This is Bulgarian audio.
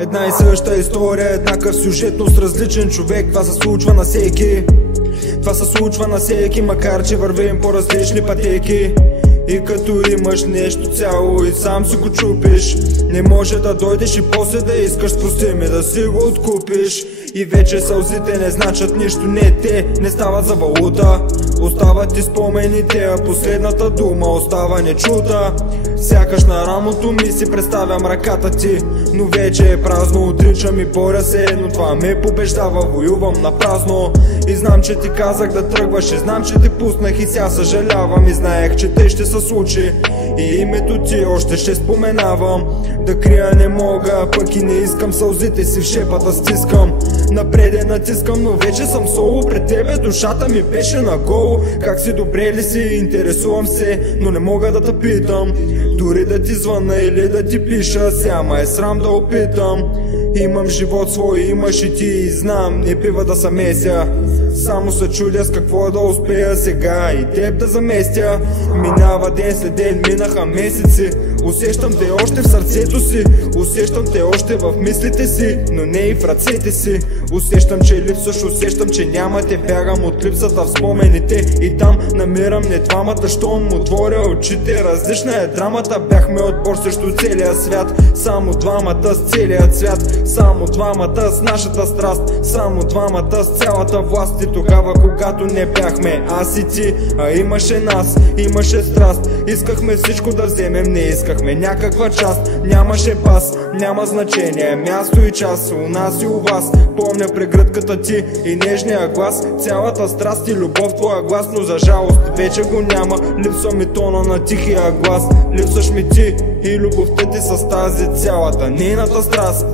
Една и съща история, еднакъв сюжет, но с различен човек. Това се случва на всеки. Това се случва на всеки, макар че вървим по различни пътеки. И като имаш нещо цяло и сам си го чупиш, не може да дойдеш и после да искаш с прости ми да си го откупиш. И вече сълзите не значат нищо, не те не стават за валута. Остават ти спомените, а последната дума остава нечута. Сякаш на рамото ми си представям ръката ти, но вече е празно. Отричам и боря се, но това ме побеждава, воювам на празно. И знам, че ти казах да тръгваш, и знам, че те пуснах и сега съжалявам. И знаех, че те ще се случи и името ти още ще споменавам. Да крия не мога, пък и не искам сълзите си в шепата стискам. Напред натискам, но вече съм соло пред тебе, душата ми беше наголо. Как си, добре ли си, интересувам се, но не мога да те питам. Дори да ти звъна или да ти пиша, сега ме е срам да опитам. Имам живот свой, имаш и ти, и знам, не бива да се меся. Само се чудя с какво да успея сега и теб да заместя. Минава ден след ден, минаха месеци. Усещам те още в сърцето си, усещам те още в мислите си, но не и в ръцете си. Усещам, че липсваш, усещам, че няма те. Бягам от липсата в спомените и там намирам не двамата. Щом отворя очите, различна е драмата. Бяхме отбор срещу целия свят, само двамата с целия цвят. Само двамата с нашата страст, само двамата с цялата власт. И тогава, когато не бяхме аз и ти, а имаше нас, имаше страст. Искахме всичко да вземем, не искахме някаква част. Нямаше пас, няма значение, място и час у нас и у вас. Помня прегръдката ти и нежния глас, цялата страст и любов твоя глас. Но за жалост вече го няма, липсва ми тона на тихия глас. Липсваш ми ти и любовта ти с тази цялата нейната страст.